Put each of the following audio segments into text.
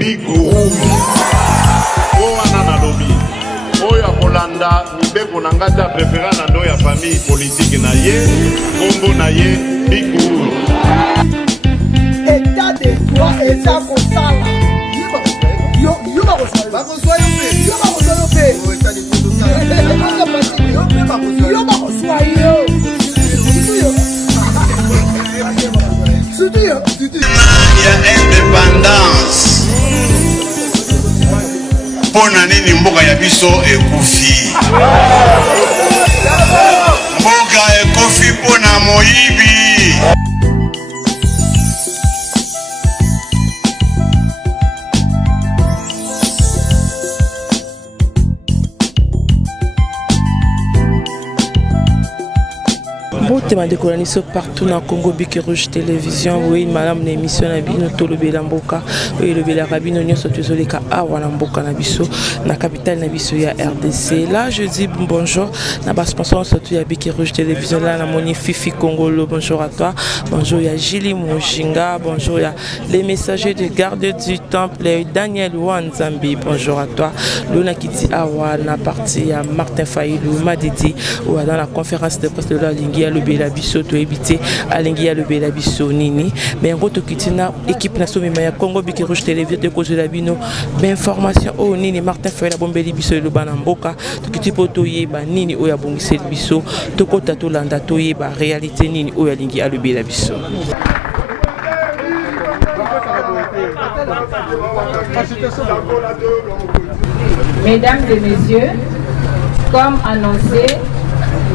big rouge. Owana na lobby. Oya Kolanda, mibeko na ngata préféré na ndo ya famille politique na ye, kombo na ye, big rouge. État de droit et ça consala. Yo bakoswa yo pe. Ya indépendance. Pona nini mboka ya biso ekufi. Mboka ekufi pona moyibi. Tema de coloniser partout dans Congo Bic Rouge Télévision. Oui, madame l'émission Nabino Tolobé Lamboka. Oui, le Bela Rabino Nyon Sotuzoleka Awa Lamboka Nabiso. La capitale Nabiso ya RDC. Là, je dis bonjour. Naba sponsor surtout ya Bic Rouge Télévision. Là, la moni Fifi Congolo. Bonjour à toi. Bonjour ya Jili Mojinga. Bonjour ya les messagers de garde du temple. Daniel Wanzambi. Bonjour à toi. Luna Kiti Awa. Na partie ya Martin Faïlou. Madidi. Ou dans la conférence de presse de la Lingia le Bela Biso to éviter alingi ya le Bela Biso nini mais en to kitina équipe nationale ya Congo Bic Rouge Télévision de cause la bino ben information o nini Martin Faïla bombeli biso le banamboka to kitipo to yeba nini o ya bongise biso to kota to landa to yeba réalité nini o ya lingi ya le Bela Biso. Mesdames et messieurs, comme annoncé,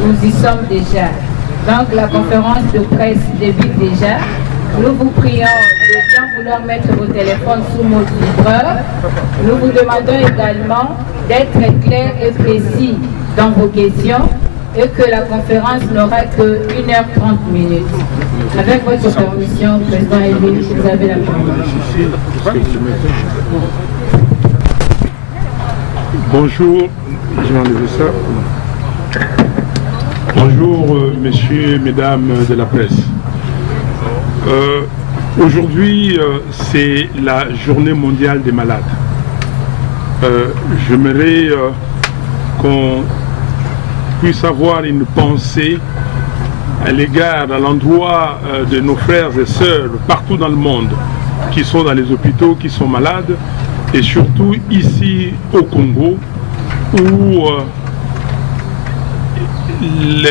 nous y sommes déjà. Donc la conférence de presse débute déjà. Nous vous prions de bien vouloir mettre vos téléphones sous mode vibreur. Nous vous demandons également d'être clair et précis dans vos questions et que la conférence n'aura que 1h30. Avec votre permission, Président Élie, vous avez la parole. Bonjour, je vais enlever ça. Bonjour, messieurs, mesdames de la presse. Aujourd'hui, c'est la journée mondiale des malades. J'aimerais qu'on puisse avoir une pensée à l'égard, à l'endroit de nos frères et sœurs partout dans le monde qui sont dans les hôpitaux, qui sont malades, et surtout ici au Congo où il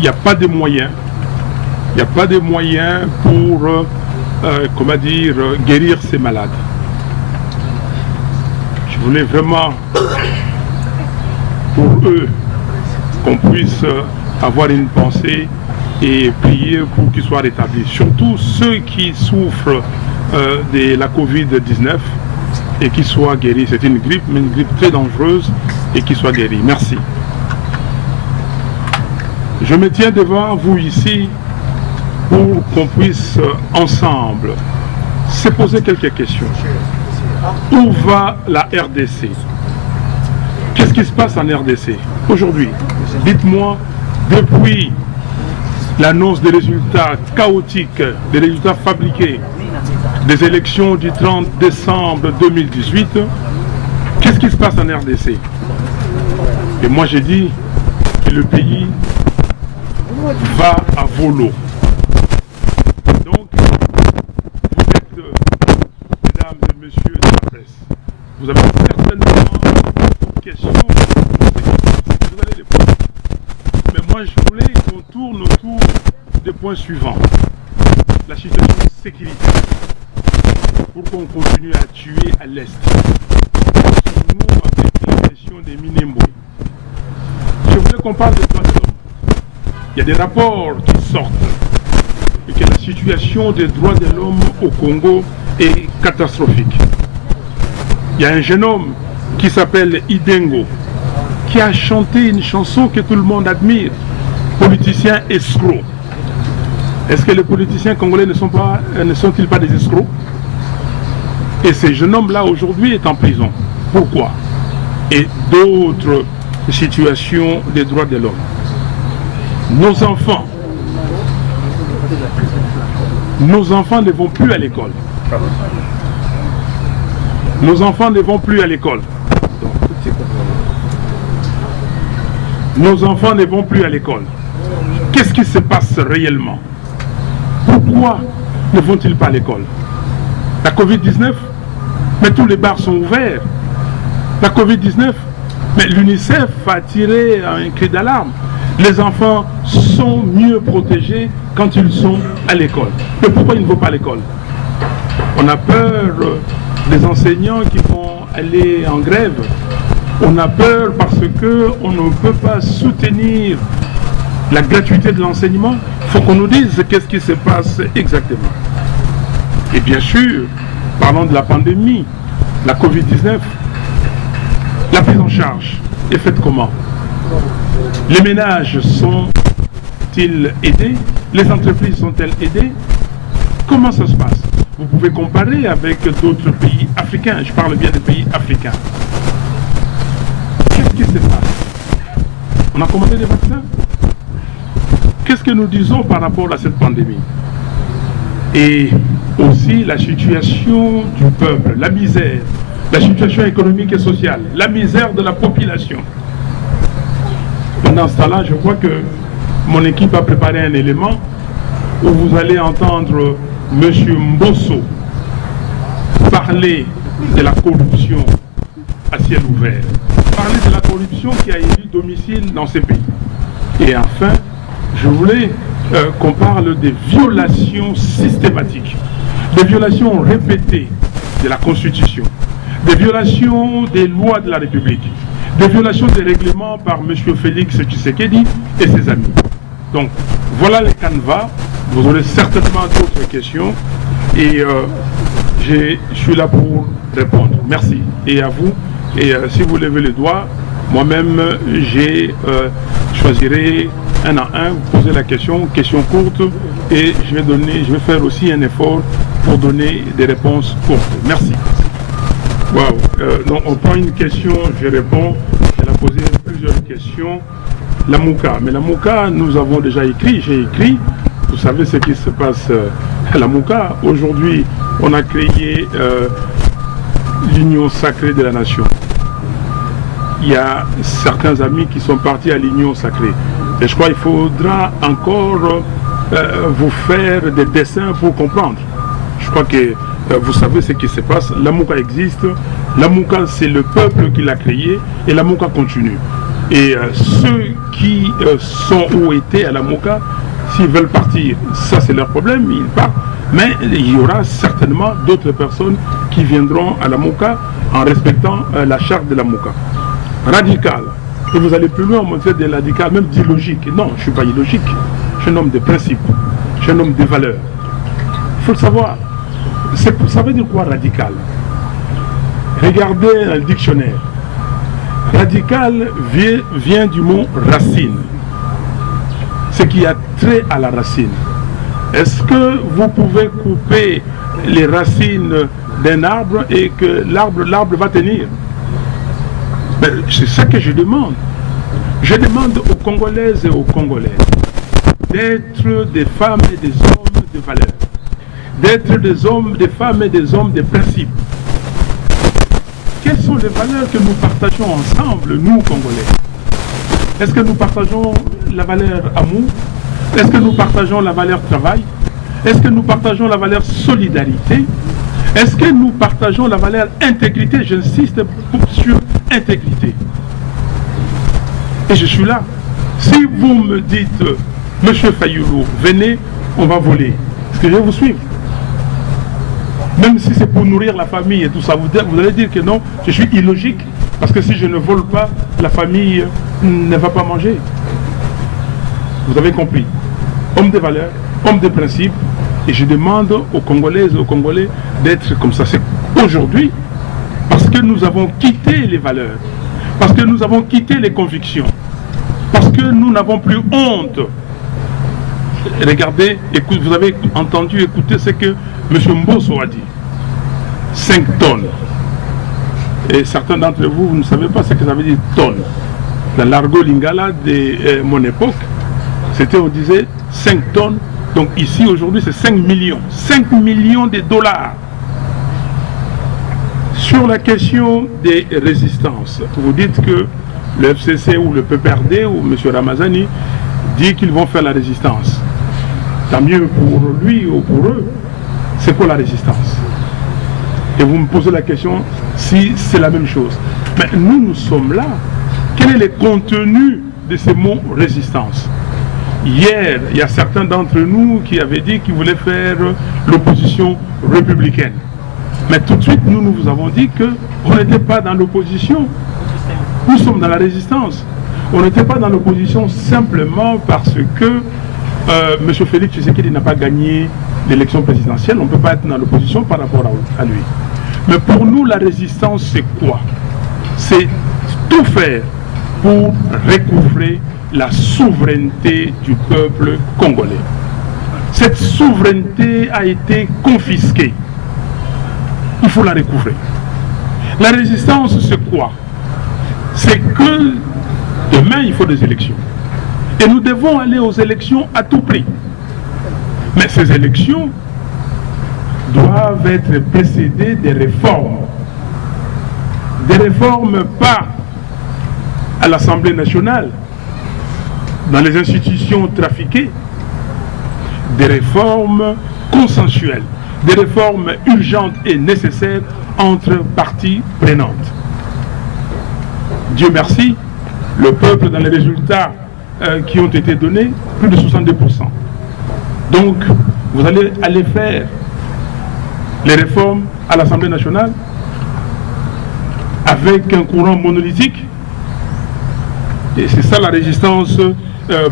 n'y a pas de moyens. Il n'y a pas de moyens pour, comment dire, guérir ces malades. Je voulais vraiment, pour eux, qu'on puisse avoir une pensée et prier pour qu'ils soient rétablis. Surtout ceux qui souffrent de la Covid-19 et qui soient guéris. C'est une grippe, mais une grippe très dangereuse et qui soient guéris. Merci. Je me tiens devant vous ici pour qu'on puisse ensemble se poser quelques questions. Où va la RDC? Qu'est-ce qui se passe en RDC aujourd'hui? Dites-moi, depuis l'annonce des résultats chaotiques, des résultats fabriqués des élections du 30 décembre 2018, qu'est-ce qui se passe en RDC? Et moi j'ai dit que le pays va à volo. Donc, vous êtes, mesdames et messieurs de la presse, vous avez certainement des questions, vous allez les poser. Mais moi, je voulais qu'on tourne autour des points suivants. La situation sécuritaire, pour qu'on continue à tuer à l'Est. Nous, avec la question des Minembwe. Je voulais qu'on parle de droits de l'homme. Il y a des rapports qui sortent et que la situation des droits de l'homme au Congo est catastrophique. Il y a un jeune homme qui s'appelle Idengo qui a chanté une chanson que tout le monde admire, politicien escroc. Est-ce que les politiciens congolais ne sont-ils pas des escrocs? Et ce jeune homme-là aujourd'hui est en prison. Pourquoi? Et d'autres situations des droits de l'homme. Nos enfants ne vont plus à l'école. Nos enfants ne vont plus à l'école. Nos enfants ne vont plus à l'école. Qu'est-ce qui se passe réellement? Pourquoi ne vont-ils pas à l'école? La Covid-19? Mais tous les bars sont ouverts. La Covid-19? Mais l'UNICEF a tiré un cri d'alarme. Les enfants sont mieux protégés quand ils sont à l'école. Mais pourquoi ils ne vont pas à l'école? On a peur des enseignants qui vont aller en grève. On a peur parce qu'on ne peut pas soutenir la gratuité de l'enseignement. Il faut qu'on nous dise qu'est-ce qui se passe exactement. Et bien sûr, parlons de la pandémie, la Covid-19. La prise en charge est faite comment? Les ménages sont-ils aidés? Les entreprises sont-elles aidées? Comment ça se passe? Vous pouvez comparer avec d'autres pays africains. Je parle bien des pays africains. Qu'est-ce qui se passe? On a commandé des vaccins? Qu'est-ce que nous disons par rapport à cette pandémie? Et aussi la situation du peuple, la misère, la situation économique et sociale, la misère de la population. Pendant ce temps-là, je crois que mon équipe a préparé un élément où vous allez entendre M. Mbosso parler de la corruption à ciel ouvert, parler de la corruption qui a élu domicile dans ces pays. Et enfin, je voulais qu'on parle des violations systématiques, des violations répétées de la Constitution, des violations des lois de la République, des violations des règlements par M. Félix Tshisekedi et ses amis. Donc, voilà les canevas. Vous aurez certainement d'autres questions et je suis là pour répondre. Merci. Et à vous. Et si vous levez les doigts, moi-même, choisirai un à un, poser la question courte, et je vais faire aussi un effort pour donner des réponses courtes. Merci. Wow. Donc on prend une question, je réponds. Elle a posé plusieurs questions. La Mouka. Mais la Mouka, nous avons déjà écrit, j'ai écrit. Vous savez ce qui se passe à la Mouka. Aujourd'hui, on a créé l'Union sacrée de la nation. Il y a certains amis qui sont partis à l'Union sacrée. Et je crois qu'il faudra encore vous faire des dessins pour comprendre. Je crois que vous savez ce qui se passe. La Mouka existe. La Mouka, c'est le peuple qui l'a créé. Et la Mouka continue. Et ceux qui sont ou étaient à la Mouka, s'ils veulent partir, ça c'est leur problème, ils partent. Mais il y aura certainement d'autres personnes qui viendront à la Mouka en respectant la charte de la Mouka. Radical. Et vous allez plus loin, on fait des radicales, même d'illogique. Non, je ne suis pas illogique. Je suis un homme de principe. Je suis un homme de valeurs. Il faut le savoir. Ça veut dire quoi radical? Regardez un dictionnaire. Radical vient du mot racine. Ce qui a trait à la racine. Est-ce que vous pouvez couper les racines d'un arbre et que l'arbre va tenir? C'est ça que je demande. Je demande aux Congolaises et aux Congolais d'être des femmes et des hommes de valeur, d'être des femmes et des hommes de principe. Quelles sont les valeurs que nous partageons ensemble, nous Congolais? Est-ce que nous partageons la valeur amour? Est-ce que nous partageons la valeur travail? Est-ce que nous partageons la valeur solidarité? Est-ce que nous partageons la valeur intégrité? J'insiste sur intégrité. Et je suis là. Si vous me dites, Monsieur Fayoulou, venez, on va voler. Est-ce que je vais vous suivre? Même si c'est pour nourrir la famille et tout ça, vous allez dire que non, je suis illogique. Parce que si je ne vole pas, la famille ne va pas manger. Vous avez compris. Homme de valeur, homme de principe. Et je demande aux Congolaises et aux Congolais d'être comme ça. C'est aujourd'hui, parce que nous avons quitté les valeurs, parce que nous avons quitté les convictions, parce que nous n'avons plus honte. Regardez, vous avez entendu, écoutez ce que M. Mbosso a dit. 5 tonnes. Et certains d'entre vous, vous ne savez pas ce que ça veut dire tonnes. Dans l'argot lingala de mon époque, c'était, on disait 5 tonnes. Donc ici, aujourd'hui, c'est 5 millions. 5 millions de dollars. Sur la question des résistances, vous dites que le FCC ou le PPRD ou M. Ramazani dit qu'ils vont faire la résistance. Tant mieux pour lui ou pour eux. C'est quoi la résistance? Et vous me posez la question si c'est la même chose. Mais nous sommes là. Quel est le contenu de ces mots résistance? Hier, il y a certains d'entre nous qui avaient dit qu'ils voulaient faire l'opposition républicaine. Mais tout de suite, nous vous avons dit qu'on n'était pas dans l'opposition. Nous sommes dans la résistance. On n'était pas dans l'opposition simplement parce que M. Félix Tshisekedi n'a pas gagné l'élection présidentielle. On ne peut pas être dans l'opposition par rapport à lui. Mais pour nous, la résistance, c'est quoi? C'est tout faire pour recouvrer la souveraineté du peuple congolais. Cette souveraineté a été confisquée. Il faut la recouvrer. La résistance, c'est quoi? C'est que demain, il faut des élections. Et nous devons aller aux élections à tout prix. Mais ces élections doivent être précédées des réformes. Des réformes pas à l'Assemblée nationale, dans les institutions trafiquées, des réformes consensuelles, des réformes urgentes et nécessaires entre parties prenantes. Dieu merci, le peuple, dans les résultats qui ont été donnés, plus de 62%. Donc, vous allez aller faire les réformes à l'Assemblée nationale avec un courant monolithique. Et c'est ça la résistance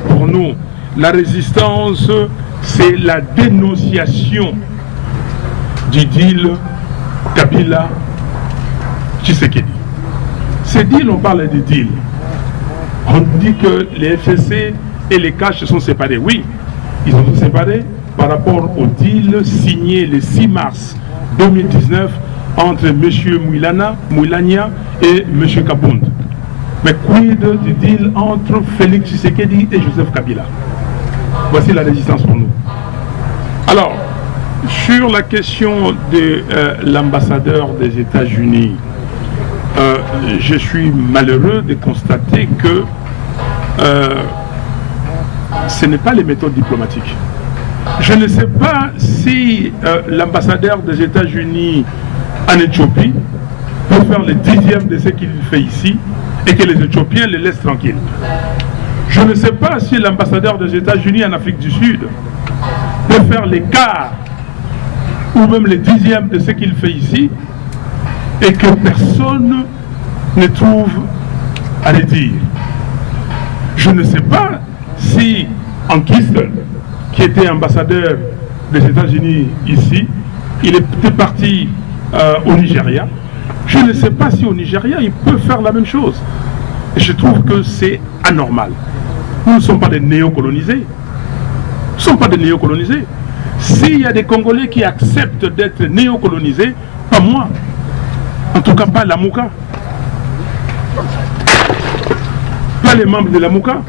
pour nous. La résistance, c'est la dénonciation du deal Kabila-Tshisekedi. Ces deals, on parle de deals. On dit que les FCC et les CACH se sont séparés. Oui, ils se sont séparés par rapport au deal signé le 6 mars 2019 entre M. Moulania et M. Kabound. Mais quid du deal entre Félix Tshisekedi et Joseph Kabila? Voici la résistance pour nous. Alors, sur la question de l'ambassadeur des États-Unis, je suis malheureux de constater que ce n'est pas les méthodes diplomatiques. Je ne sais pas si l'ambassadeur des États-Unis en Éthiopie peut faire le 10e de ce qu'il fait ici et que les Éthiopiens les laissent tranquilles. Je ne sais pas si l'ambassadeur des États-Unis en Afrique du Sud peut faire les quarts ou même les 10e de ce qu'il fait ici et que personne ne trouve à le dire. Je ne sais pas si Ankistel, qui était ambassadeur des États-Unis ici, il était parti au Nigeria. Je ne sais pas si au Nigeria, il peut faire la même chose. Et je trouve que c'est anormal. Nous ne sommes pas des néocolonisés. Nous ne sommes pas des néocolonisés. S'il y a des Congolais qui acceptent d'être néocolonisés, pas moi. En tout cas, pas la Mouka. Pas les membres de la Mouka.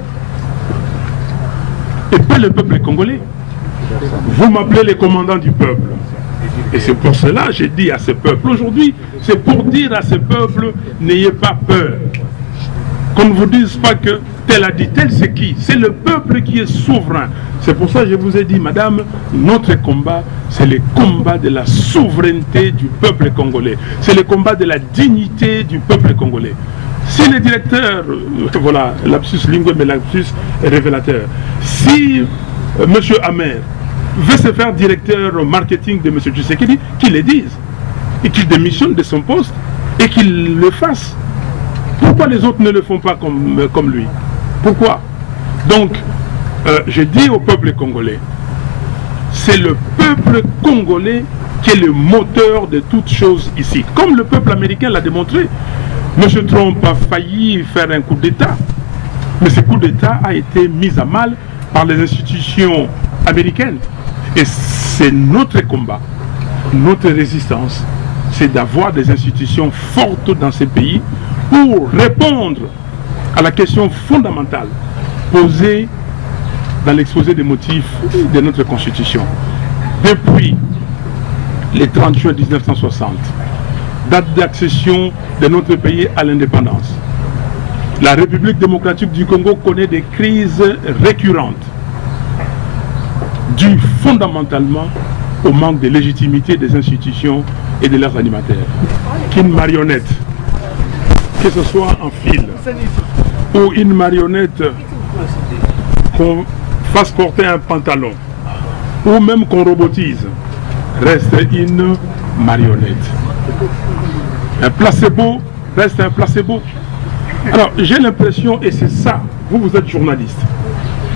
Et pas le peuple congolais. Vous m'appelez les commandants du peuple. Et c'est pour cela que j'ai dit à ce peuple aujourd'hui, c'est pour dire à ce peuple, n'ayez pas peur. Qu'on ne vous dise pas que tel a dit tel, c'est qui? C'est le peuple qui est souverain. C'est pour ça que je vous ai dit, madame, notre combat, c'est le combat de la souveraineté du peuple congolais. C'est le combat de la dignité du peuple congolais. Si le directeur, voilà, lapsus lingue, mais lapsus révélateur, si M. Amer veut se faire directeur marketing de M. Tshisekedi, qu'il le dise, et qu'il démissionne de son poste, et qu'il le fasse. Pourquoi les autres ne le font pas comme lui? Pourquoi? Donc, je dis au peuple congolais, c'est le peuple congolais qui est le moteur de toutes choses ici. Comme le peuple américain l'a démontré. M. Trump a failli faire un coup d'État, mais ce coup d'État a été mis à mal par les institutions américaines. Et c'est notre combat, notre résistance, c'est d'avoir des institutions fortes dans ces pays pour répondre à la question fondamentale posée dans l'exposé des motifs de notre Constitution. Depuis le 30 juin 1960, date d'accession de notre pays à l'indépendance. La République démocratique du Congo connaît des crises récurrentes, dues fondamentalement au manque de légitimité des institutions et de leurs animateurs. Qu'une marionnette, que ce soit en fil, ou une marionnette qu'on fasse porter un pantalon, ou même qu'on robotise, reste une marionnette. Un placebo reste un placebo. Alors j'ai l'impression, et c'est ça, vous êtes journaliste,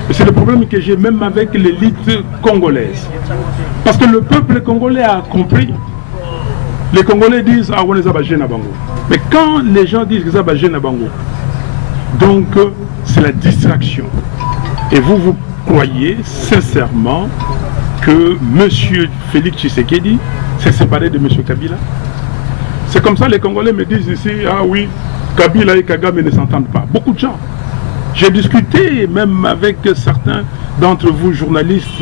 et c'est le problème que j'ai même avec l'élite congolaise. Parce que le peuple congolais a compris. Les Congolais disent ah, on est abattus à Bango. Mais quand les gens disent que c'est abattus à Bango, donc c'est la distraction. Et vous croyez sincèrement que M. Félix Tshisekedi s'est séparé de M. Kabila? C'est comme ça les Congolais me disent ici, ah oui, Kabila et Kagame ne s'entendent pas. Beaucoup de gens. J'ai discuté même avec certains d'entre vous journalistes.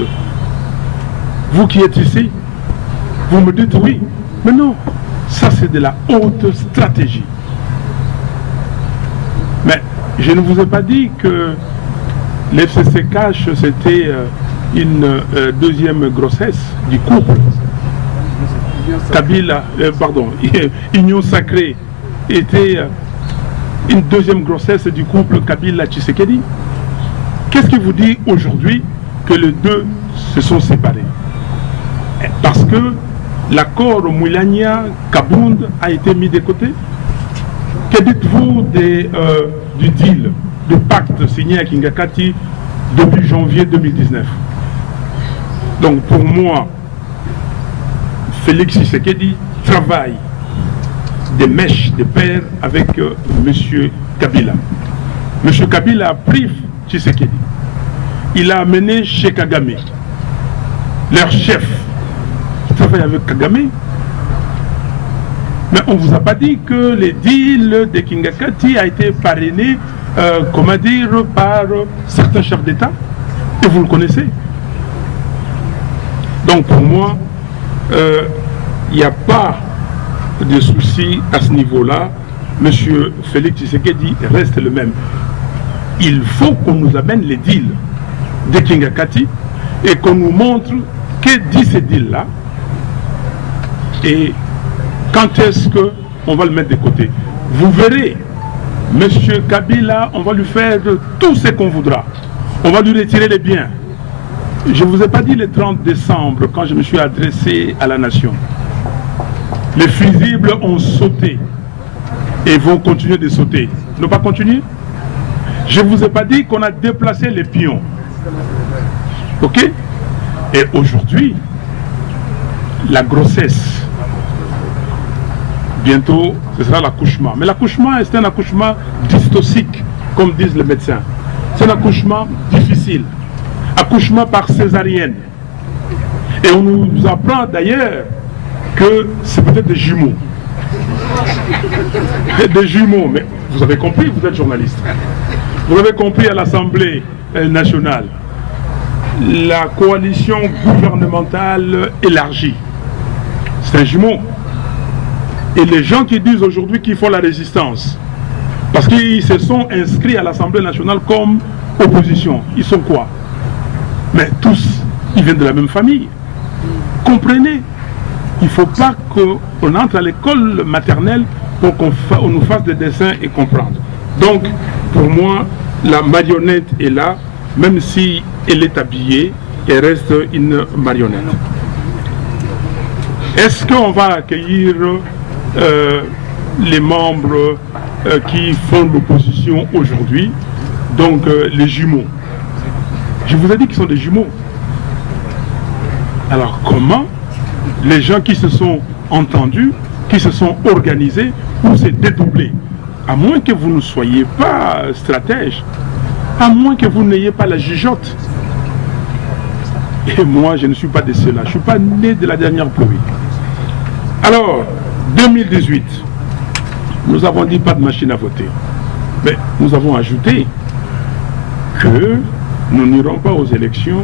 Vous qui êtes ici, vous me dites oui. Mais non, ça c'est de la haute stratégie. Mais je ne vous ai pas dit que l'FCC Cash c'était une deuxième grossesse du couple. Kabila, Union Sacrée était une deuxième grossesse du couple Kabila-Tshisekedi. Qu'est-ce qui vous dit aujourd'hui que les deux se sont séparés? Parce que l'accord Moulania-Kabound a été mis de côté. Que dites-vous du deal, du pacte signé à Kingakati depuis janvier 2019? Donc pour moi, Félix Tshisekedi travaille des mèches de pair avec M. Kabila. M. Kabila a pris Tshisekedi. Il a amené chez Kagame, leur chef, qui travaille avec Kagame. Mais on ne vous a pas dit que le deal de Kingakati a été parrainé, comment dire, par certains chefs d'État. Et vous le connaissez. Donc pour moi, il n'y a pas de souci à ce niveau-là. Monsieur Félix Tshisekedi reste le même. Il faut qu'on nous amène les deals de Kingakati et qu'on nous montre que dit ces deals-là et quand est-ce qu'on va le mettre de côté. Vous verrez, monsieur Kabila, on va lui faire tout ce qu'on voudra. On va lui retirer les biens. Je ne vous ai pas dit le 30 décembre, quand je me suis adressé à la nation. Les fusibles ont sauté et vont continuer de sauter. Ne pas continuer? Je ne vous ai pas dit qu'on a déplacé les pions. Ok? Et aujourd'hui, la grossesse, bientôt, ce sera l'accouchement. Mais l'accouchement, c'est un accouchement dystocique, comme disent les médecins. C'est un accouchement difficile. Accouchement par césarienne. Et on nous apprend d'ailleurs que c'est peut-être des jumeaux. Des jumeaux, mais vous avez compris, vous êtes journaliste. Vous avez compris à l'Assemblée nationale. La coalition gouvernementale élargie, c'est un jumeau. Et les gens qui disent aujourd'hui qu'ils font la résistance, parce qu'ils se sont inscrits à l'Assemblée nationale comme opposition, ils sont quoi? Mais tous, ils viennent de la même famille. Comprenez, il ne faut pas qu'on entre à l'école maternelle pour qu'on nous fasse des dessins et comprendre. Donc, pour moi, la marionnette est là, même si elle est habillée, elle reste une marionnette. Est-ce qu'on va accueillir les membres qui font l'opposition aujourd'hui, donc les jumeaux? Je vous ai dit qu'ils sont des jumeaux. Alors comment les gens qui se sont entendus, qui se sont organisés, pour se dédoubler? À moins que vous ne soyez pas stratège, à moins que vous n'ayez pas la jugeote. Et moi, je ne suis pas de cela. Je ne suis pas né de la dernière pluie. Alors, 2018, nous avons dit pas de machine à voter. Mais nous avons ajouté que nous n'irons pas aux élections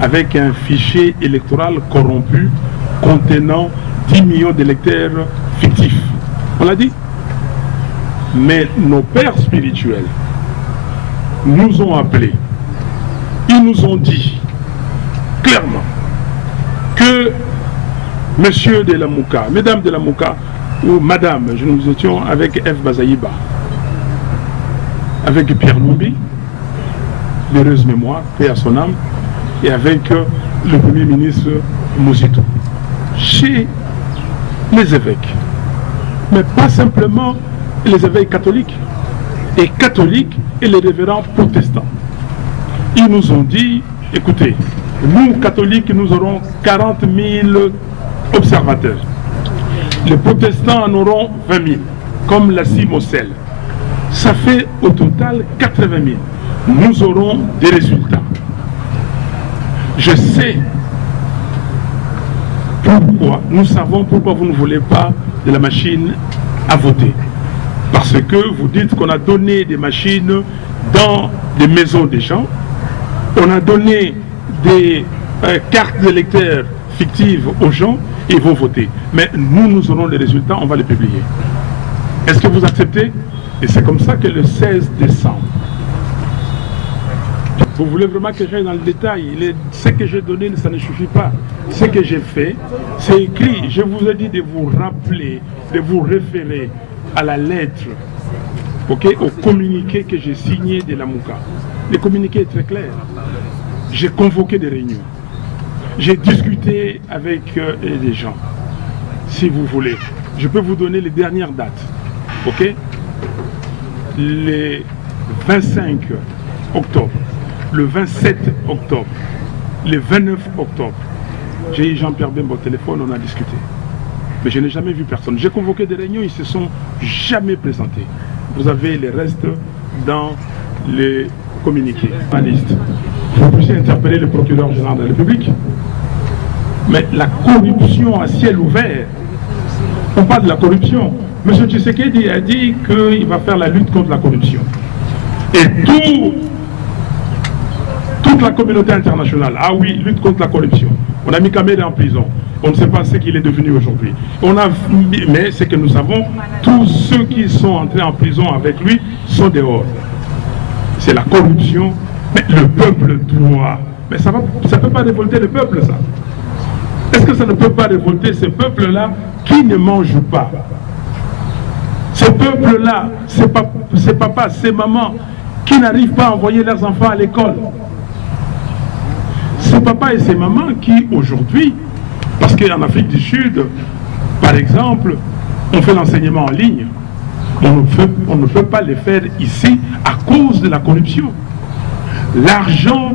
avec un fichier électoral corrompu contenant 10 millions d'électeurs fictifs. On l'a dit. Mais nos pères spirituels nous ont appelés. Ils nous ont dit clairement que Monsieur de la Mouka, Mesdames de la Mouka, ou Madame, nous étions avec F. Bazaïba, avec Pierre Numbi, d'heureuse mémoire, paix à son âme, et avec le Premier ministre Mouzito, chez les évêques, mais pas simplement les évêques catholiques, et les révérends protestants. Ils nous ont dit, écoutez, nous catholiques, nous aurons 40 000 observateurs. Les protestants en auront 20 000, comme la Moselle. Ça fait au total 80 000. Nous aurons des résultats. Je sais pourquoi, nous savons pourquoi vous ne voulez pas de la machine à voter. Parce que vous dites qu'on a donné des machines dans des maisons des gens, on a donné des cartes d'électeurs fictives aux gens et ils vont voter. Mais nous aurons les résultats, on va les publier. Est-ce que vous acceptez? Et c'est comme ça que le 16 décembre, vous voulez vraiment que j'aille dans le détail? Ce que j'ai donné, ça ne suffit pas. Ce que j'ai fait, c'est écrit. Je vous ai dit de vous rappeler, de vous référer à la lettre, okay, au communiqué que j'ai signé de la Mouka. Le communiqué est très clair. J'ai convoqué des réunions. J'ai discuté avec des gens. Si vous voulez, je peux vous donner les dernières dates. Ok? Les 25 octobre, le 27 octobre, le 29 octobre, j'ai eu Jean-Pierre Bemba au téléphone, on a discuté. Mais je n'ai jamais vu personne. J'ai convoqué des réunions, ils ne se sont jamais présentés. Vous avez les restes dans les communiqués. Ma liste. Vous pouvez interpeller le procureur général de la République. Mais la corruption à ciel ouvert, on parle de la corruption. M. Tshisekedi a dit qu'il va faire la lutte contre la corruption. Et toute la communauté internationale, ah oui, lutte contre la corruption. On a mis Kamede en prison. On ne sait pas ce qu'il est devenu aujourd'hui. Mais c'est que nous savons, tous ceux qui sont entrés en prison avec lui sont dehors. C'est la corruption. Mais le peuple doit. Mais ça ne peut pas révolter le peuple, ça. Est-ce que ça ne peut pas révolter ces peuples-là qui ne mangent pas? Ces peuples-là, ces papas, ces mamans qui n'arrivent pas à envoyer leurs enfants à l'école. Ces papas et ces mamans qui, aujourd'hui, parce qu'en Afrique du Sud, par exemple, on fait l'enseignement en ligne. On ne peut pas le faire ici à cause de la corruption. L'argent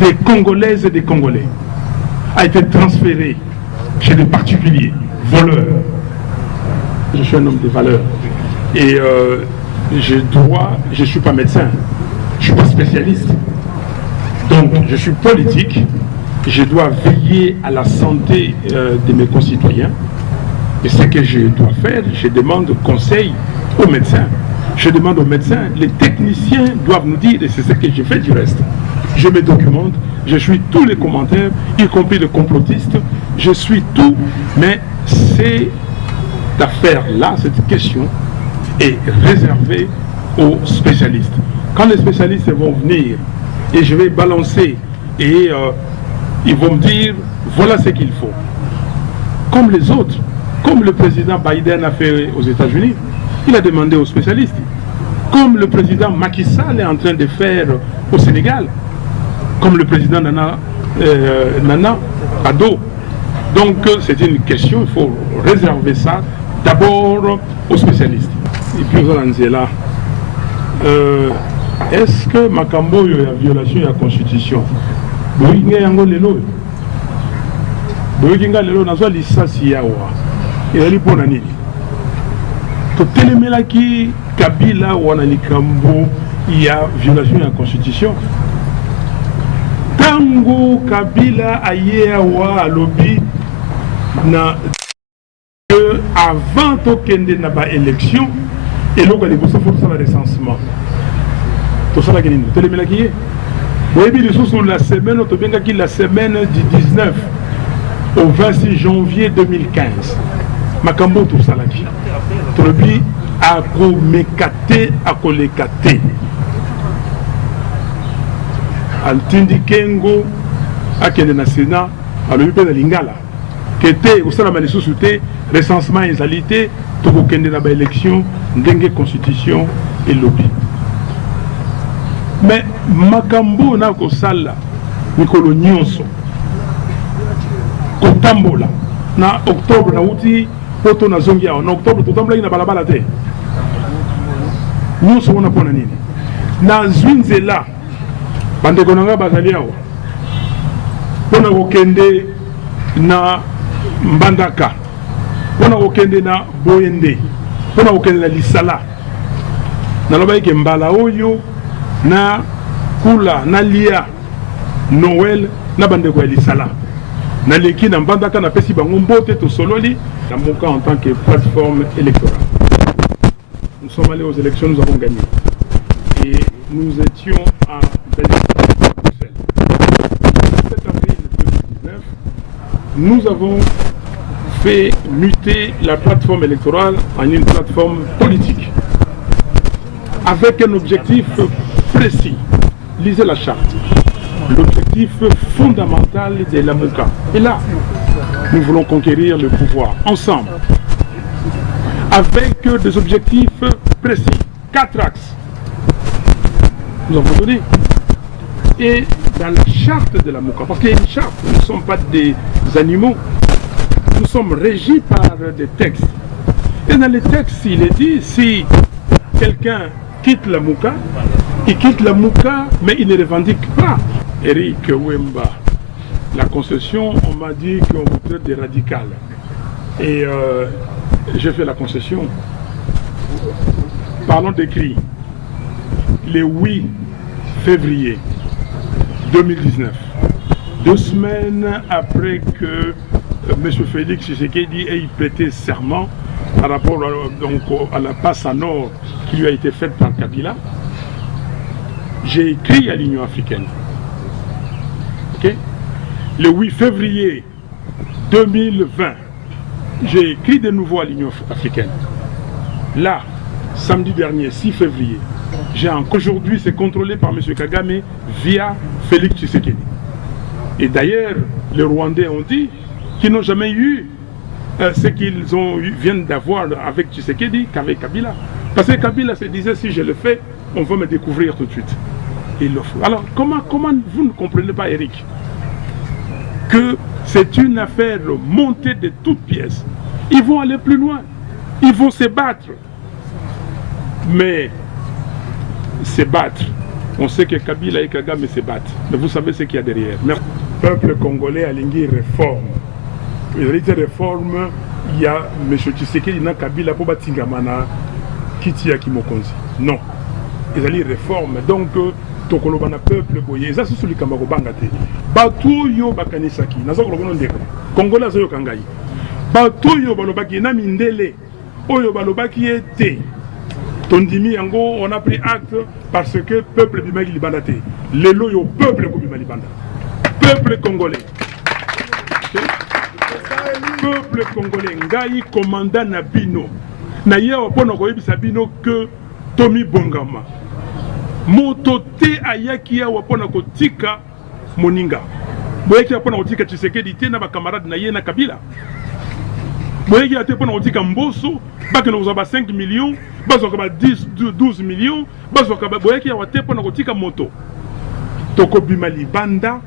des Congolaises et des Congolais a été transféré chez des particuliers, voleurs. Je suis un homme de valeur. Et je ne suis pas médecin, je ne suis pas spécialiste. Donc je suis politique, je dois veiller à la santé de mes concitoyens. Et ce que je dois faire, je demande conseil aux médecins. Je demande aux médecins, les techniciens doivent nous dire, et c'est ce que je fais du reste. Je me documente, je suis tous les commentaires, y compris les complotistes, je suis tout, mais cette affaire-là, cette question, est réservée aux spécialistes. Quand les spécialistes vont venir, et je vais balancer, et ils vont me dire, voilà ce qu'il faut. Comme les autres, comme le président Biden a fait aux États-Unis, il a demandé aux spécialistes. Comme le président Macky Sall est en train de faire au Sénégal, comme le président Nana Addo. Donc c'est une question, il faut réserver ça d'abord aux spécialistes. Et puis là, est-ce que Makambo y a violation de la Constitution? Totelemelaki Kabila wana likambo il y a violation de la Constitution. Tango Kabila aye wa lobby na avant tokende na ba élection et loko les bosso pour ça le recensement. Tout ça la gagné. Totelemelaki boyebi sur la semaine la semaine du 19 au 26 janvier 2015. makambo tosalaki tolobi akomekate akolekate altindi kengo akende na Sénat alobi mpe na lingala ke te osalama lisusu te recensement ezali te tokokende na baélection ndenge constitution elobi. Mais makambo na kosala mikolo nyonso kotambola na octobre na uti poto na zongi awa na octobre totambolaki na balabala te nyonso wana mpona nini na zwi nzela bandeko na nga bazali awa mpona kokende na Mbandaka mpona kokende na Boyende mpona kokende na Lisala nalobaki ke mbala oyo na kula na lia Noël na bandeko ya Lisala na leki na Mbandaka na pesi bango mbote tosololi na Moka en tant que plateforme électorale. Nous sommes allés aux élections, nous avons gagné et nous étions à Bruxelles. Le 7 avril 2019, nous avons fait muter la plateforme électorale en une plateforme politique avec un objectif précis. Lisez la charte. L'objectif fondamental de la MOCA. Et là, nous voulons conquérir le pouvoir ensemble avec des objectifs précis. 4 axes. Nous avons donné. Et dans la charte de la MOCA, parce qu'il y a une charte, nous ne sommes pas des animaux, nous sommes régis par des textes. Et dans les textes, il est dit, si quelqu'un quitte la MOCA, il quitte la MOCA, mais il ne revendique pas. Eric Wemba, la concession, on m'a dit qu'on vous traite des radicales. Et j'ai fait la concession. Parlons d'écrit. Le 8 février 2019, 2 semaines après que M. Félix Tshisekedi ait prêté serment par rapport à la passe en or qui lui a été faite par Kabila, j'ai écrit à l'Union africaine. Okay? Le 8 février 2020, j'ai écrit de nouveau à l'Union africaine. Là, samedi dernier, 6 février, aujourd'hui c'est contrôlé par M. Kagame via Félix Tshisekedi. Et d'ailleurs, les Rwandais ont dit qu'ils n'ont jamais eu ce qu'ils viennent d'avoir avec Tshisekedi qu'avec Kabila. Parce que Kabila se disait, si je le fais, on va me découvrir tout de suite. Il le faut. Alors, comment vous ne comprenez pas, Eric, que c'est une affaire montée de toutes pièces? Ils vont aller plus loin. Ils vont se battre. Mais se battre, on sait que Kabila et Kagame se battent. Mais vous savez ce qu'il y a derrière. Le peuple congolais a lingué réforme. Il y a des réformes, il y a M. Tshisekedi na Kabila pour Batingamana, Kitia Kimokonzi. Non. Il y a des réformes. Donc, tokolobana peuple boye ça c'est celui qui m'a bangate bato yo bakanisaki nazo kolobana ndeko Congolais zo kangai bato yo balobaki na mindele oyo balobaki ete tondimi yango on a pris acte parce que peuple bimaki libandate lelo yo peuple ko bimali banda peuple congolais peuple congolais ngai commandant na bino na yewa pona ko yebisa bino que Tomi Bongama moto te ayaki ya wapona kotika moninga boyeki apona kotika Tshisekedi te na ba camarade na ye na Kabila boyeki ate pona kotika Mboso bakena kozaba 5 millions bazoka ba 12 millions bazoka boyeki ya wate pona kotika moto tokobima libanda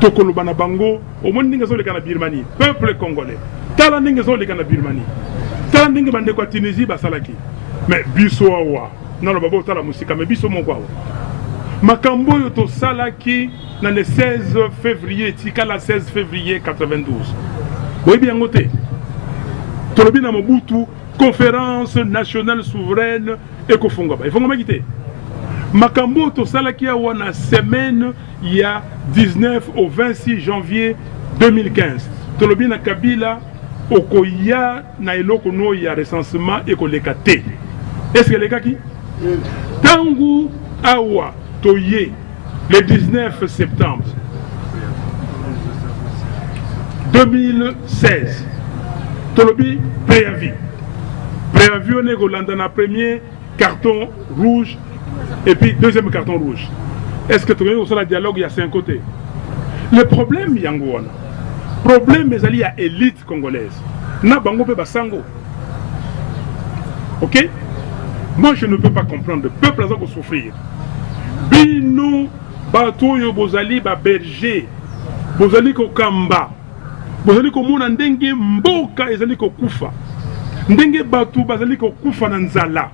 tokoloba na bango omoni ndenge zoleka na Birmanie peuple congolais tala ndenge zoleka na Birmanie tala ndenge bande kwa Tunisie basalaki mais biso awa non babo tala musika mais biso moko makambo yo to salaki na le 16 février tikala 16 février 92 boy bien ngote tolobi na Mobutu conférence nationale souveraine et kofunga ba ifonga makite makambo to salaki awa na semaine il y a 19 au 26 janvier 2015 tolobi na Kabila okoya na eloko no ya recensement et kolekate est-ce que les gars qui Tangu Awa Toye le 19 septembre 2016 Tolobi, préavis. Préavis, on est dans le premier carton rouge et puis deuxième carton rouge. Est-ce que tu as un dialogue, il y a 5 côtés? Le problème, Yangoana, problème, mais il y a élite congolaise. Na bango pe basango. Ok? Moi, je ne peux pas comprendre. Le peuple a besoin de souffrir. Bino, bato yo bozali ba berger, bozali ko kamba, bozali ko mona ndenge mboka ezali ko kufa. Ndenge bato bazali ko kufa na nzala.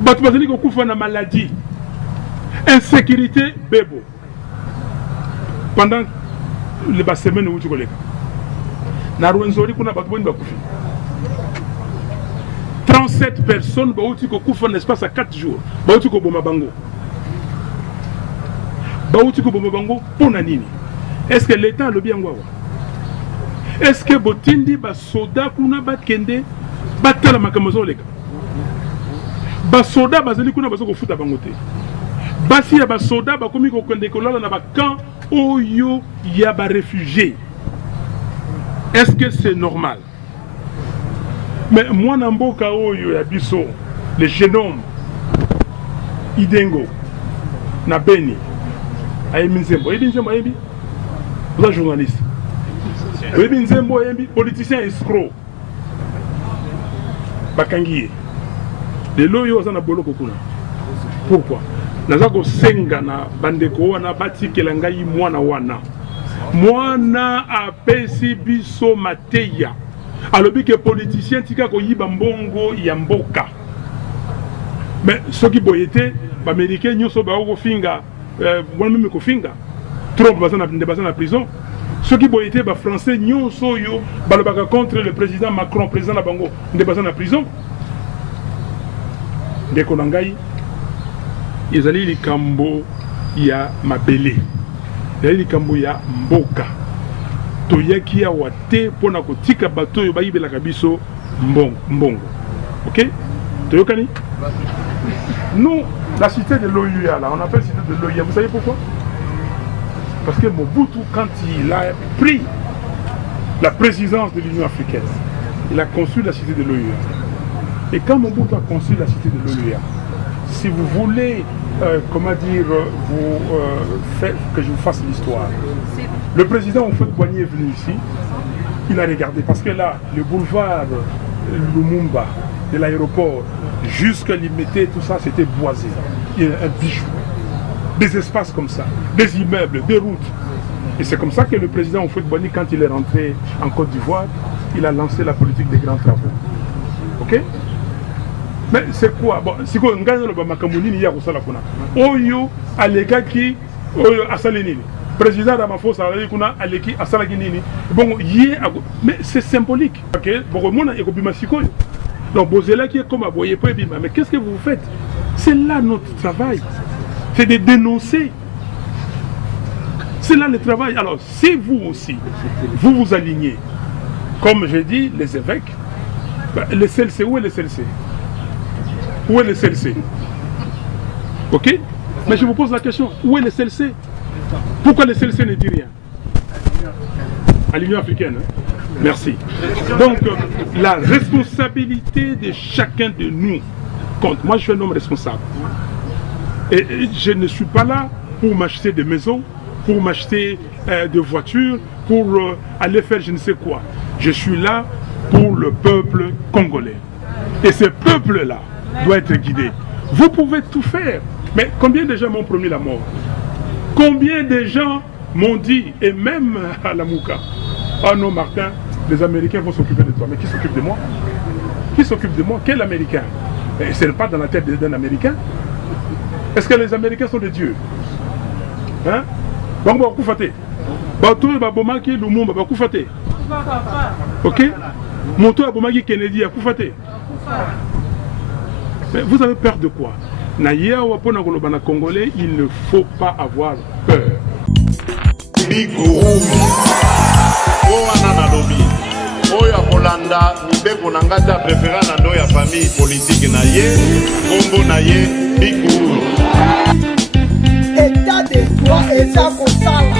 Bato bazali ko kufa na maladie. Insécurité bebo. Pendant les semaines où tu collègues. Na Rwenzori kuna bato boni bakufi. 37 personnes bauti ko kufa en espace à 4 jours. Bauti ko boma bango. Bauti ko boma bango pona nini? Est-ce que l'État le bien ngwawa? Est-ce que botindi ba soda kuna bakende batala makamozo leka? Ba soda bazali kuna bazoko futa bango te. Basi ya ba soda bakomi ko kende kolala na ba camp oyo ya ba réfugiés. Est-ce que c'est normal? Mais moi, Namboka Oyo Yabiso, le génome, Idengo, Nabeni, Ayeminzembo, Ayeminzembo, vous êtes journaliste. Ayeminzembo, politicien escroc. Bakangiye. Les loyaux sont à Bolo Kokuna. Pourquoi? Nazako senga na bandeko wana batike langai mwana wana. Mwana apesi biso mateya. Alors que les politiciens tika ko yiba mbongo ya mboka. Mais ceux qui boyete, les Américains nyoso ba ko finga, moi même ko finga. Trump va en prison. Ceux qui boyete ba français nyoso yo balobaka contre le président Macron, président la bango, ne pas en prison. De konangai ezali likambo ya mabele. Ezali likambo ya mboka. Toyaki ya wate pona kotika bato yo bayibela kabiso mbongo. OK? Toyokani? Nous, la cité de l'OUA, là, on appelle cité de l'OUA. Vous savez pourquoi? Parce que Mobutu, quand il a pris la présidence de l'Union africaine, il a conçu la cité de l'OUA. Et quand Mobutu a conçu la cité de l'OUA, si vous voulez, comment dire, que je vous fasse l'histoire, le président Houphouët-Boigny est venu ici, il a regardé, parce que là, le boulevard Lumumba, de l'aéroport, jusqu'à Limité, tout ça, c'était boisé. Il y a un bijou. Des espaces comme ça, des immeubles, des routes. Et c'est comme ça que le président Houphouët-Boigny, quand il est rentré en Côte d'Ivoire, il a lancé la politique des grands travaux. OK? Mais c'est quoi? Bon, si on gagne le Bamakamuni, il y a aussi la Kuna. Oyo, Alekaki, Oyo, Asalenini. Président Ramaphosa, Aleki, Asalaginini. Bon, mais c'est symbolique. OK? Bon, mon écobimasiko. Donc, Bozela qui est comme à Boye Bima. Mais qu'est-ce que vous faites? C'est là notre travail. C'est de dénoncer. C'est là le travail. Alors, si vous aussi, vous vous alignez, comme j'ai dit, les évêques, le CLC, où est le CLC? Où est le CLC? OK? Mais je vous pose la question, où est le CLC? Pourquoi le CLC ne dit rien? À l'Union africaine. Hein? Merci. Donc, la responsabilité de chacun de nous compte. Moi, je suis un homme responsable. Et je ne suis pas là pour m'acheter des maisons, pour m'acheter des voitures, pour aller faire je ne sais quoi. Je suis là pour le peuple congolais. Et ce peuple-là doit être guidé. Vous pouvez tout faire. Mais combien de gens m'ont promis la mort? Combien de gens m'ont dit, et même à la Mouka, ah non Martin, les Américains vont s'occuper de toi. Mais qui s'occupe de moi? Qui s'occupe de moi? Quel Américain? Et ce n'est pas dans la tête d'un Américain. Est-ce que les Américains sont des dieux? Hein? Donc, on va Bato et Babomaki, Lumumba, va Koufate. Ok? Moto et Babomaki, Kennedy, à Koufate. Mais vous avez peur de quoi? Naïa ou Apona Golobana Congolais, il ne faut pas avoir peur. Oyo akolanda mibeko na ngata préféré na ndo ya famille politique na ye kombo na ye bikuru état de droit eza kosala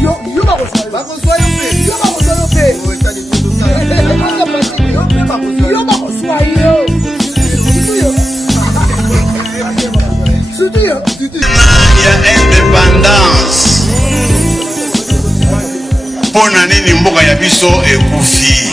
yo bakoswa yo pe yo bakoswa yo pe yo bakoswa yo ya indépendance mpona nini mboka ya biso ekufi